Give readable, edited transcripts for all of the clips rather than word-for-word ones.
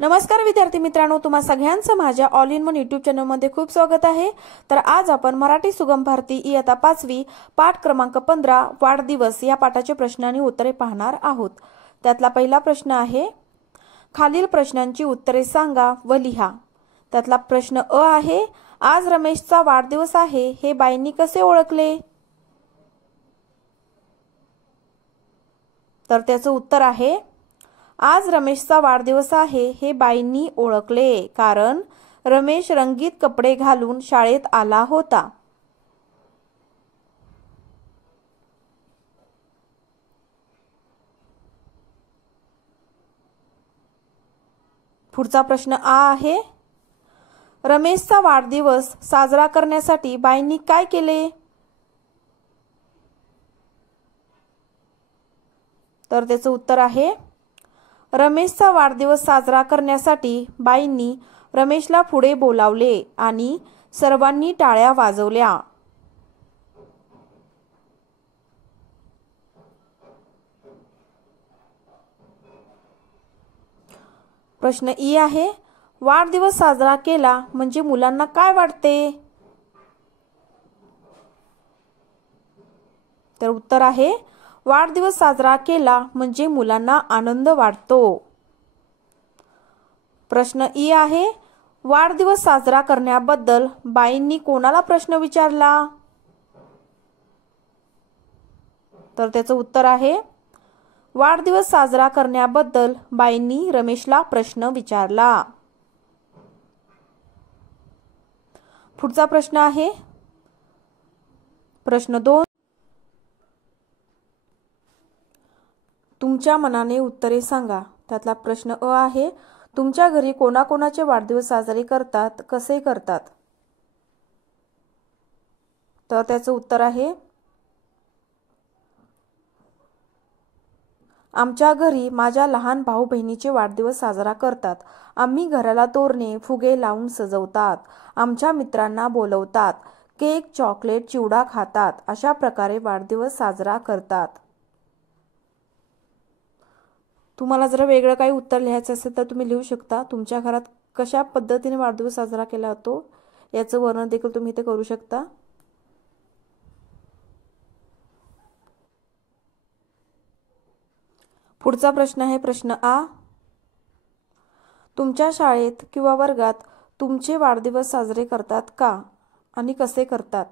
नमस्कार विद्यार्थी मित्रांनो, तुम्हा सगळ्यांचं माझ्या ऑल इन वन यूट्यूब चॅनलमध्ये खूप स्वागत आहे। तर आज आपण मराठी सुगम भारती इयत्ता 5वी पाठ क्रमांक 15 वाढदिवस या पाठाचे प्रश्न आणि उत्तरे पाहणार आहोत। त्यातला पहिला प्रश्न आहे, खालील प्रश्नांची उत्तरे सांगा व लिहा। त्यातला प्रश्न अ आहे, आज रमेशचा वाढदिवस आहे हे बाईंनी कसे ओळखले? तर त्याचं उत्तर आहे, आज रमेशचा वाढदिवस आहे हे बाईंनी ओळखले कारण रमेश रंगीत कपडे घालून शाळेत आला होता। पुढचा प्रश्न आ आहे, रमेशचा वाढदिवस साजरा करण्यासाठी बाईंनी काय केले? तर त्याचं उत्तर आहे, रमेशचा वाढदिवस साजरा करण्यासाठी बाईंनी रमेशला पुढे बोलावले आणि सर्वांनी टाळ्या वाजवल्या। प्रश्न ई आहे, वाढदिवस साजरा केला म्हणजे मुलांना काय वाटते? तर उत्तर आहे, वाढदिवस साजरा केला म्हणजे मुलांना आनंद वाटतो। प्रश्न ई आहे, वाढदिवस साजरा करण्याबद्दल बाईंनी कोणाला प्रश्न विचारला? तर त्याचं उत्तर आहे, वाढदिवस साजरा करण्याबद्दल बाईंनी रमेशला प्रश्न विचारला। पुढचा प्रश्न आहे प्रश्न 2, तुमच्या मनाने उत्तरे सांगा। त्यातला प्रश्न अ आहे, तुमच्या घरी कोणाकोणाचे वाढदिवस साजरे करतात, कसे करतात? तर त्याचं उत्तर आहे, आमच्या घरी माझ्या लहान भाऊ बहिणीचे वाढदिवस साजरा करतात। आम्ही घराला तोरणे फुगे लावून सजवतात, आमच्या मित्रांना बोलवतात, केक चॉकलेट चिवडा खातात, अशा प्रकारे वाढदिवस साजरा करतात। तुम्हाला जर वेगळं काही उत्तर लिहायचं असेल तर तुम्ही लिहू शकता। तुमच्या घरात कशा पद्धतीने वाढदिवस साजरा केला जातो याचं वर्णन देखील तुम्ही इथे करू शकता। पुढचा प्रश्न आहे प्रश्न आ, तुमच्या शाळेत किंवा वर्गात तुमचे वाढदिवस साजरे करतात का आणि कसे करतात?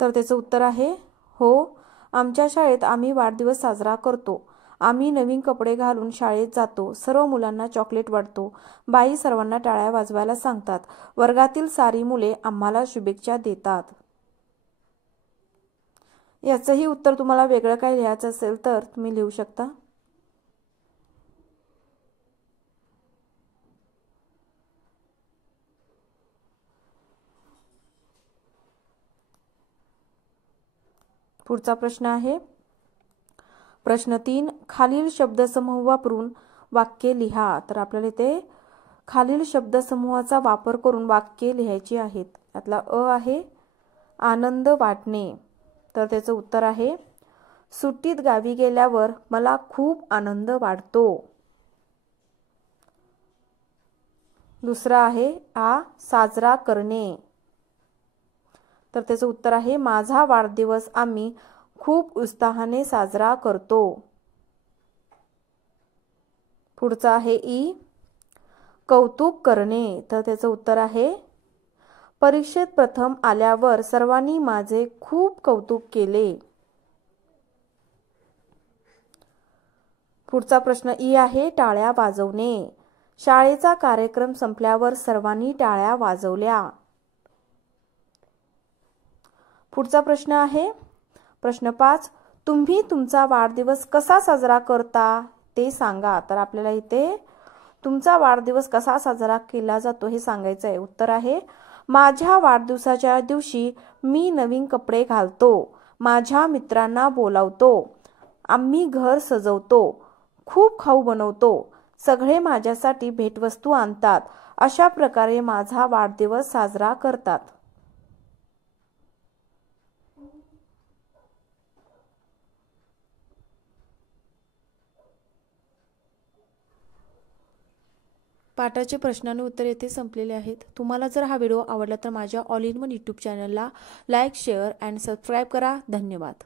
तर त्याचं उत्तर आहे, हो, आमच्या शाळेत आम्ही वाढदिवस साजरा करतो। आम्ही नवीन कपडे घालून शाळेत जातो, सर्व मुलांना चॉकलेट वाटतो, बाई सर्वांना टाळ्या वाजवायला सांगतात, वर्गातील सारी मुले आम्हाला शुभेच्छा देतात। याचंही उत्तर तुम्हाला वेगळं काही लिहायचं असेल तर तुम्ही लिहू शकता। पुढचा प्रश्न आहे प्रश्न 3, खालील शब्दसमूह वापरून वाक्य लिहा। तर आपल्याला इथे खालील शब्दसमूहाचा वापर करून वाक्य लिहायची आहेत। त्यातला अ आहे, आनंद वाटणे। तर त्याचं उत्तर आहे, सुट्टीत गावी गेल्यावर मला खूप आनंद वाटतो। दुसरा आहे आ, साजरा करणे। तर त्याचं उत्तर आहे, माझा वाढदिवस आम्ही खूप उत्साहाने साजरा करतो। पुढचा आहे ई, कौतुक करणे। तर त्याचं उत्तर आहे, परीक्षेत प्रथम आल्यावर सर्वांनी माझे खूप कौतुक केले। पुढचा प्रश्न ई आहे, टाळ्या वाजवणे। शाळेचा कार्यक्रम संपल्यावर सर्वांनी टाळ्या वाजवल्या। पुढचा प्रश्न आहे प्रश्न 5, तुम्ही तुमचा वाढदिवस कसा साजरा करता ते सांगा। तर आपल्याला इथे तुमचा वाढदिवस कसा साजरा केला जातो हे सांगायचं आहे। उत्तर आहे, माझ्या वाढदिवसाच्या दिवशी मी नवीन कपडे घालतो, माझ्या मित्रांना बोलावतो, आम्ही घर सजवतो, खूप खाऊ बनवतो, सगळे माझ्यासाठी भेटवस्तू आणतात, अशा प्रकारे माझा वाढदिवस साजरा करतात। पाठाचे प्रश्न आणि उत्तर येथे संपलेले आहेत. तुम्हाला जर हा व्हिडिओ आवडला तर माझ्या ऑल इन वन यूट्यूब चॅनलला लाईक, शेअर अँड सबस्क्राईब करा. धन्यवाद.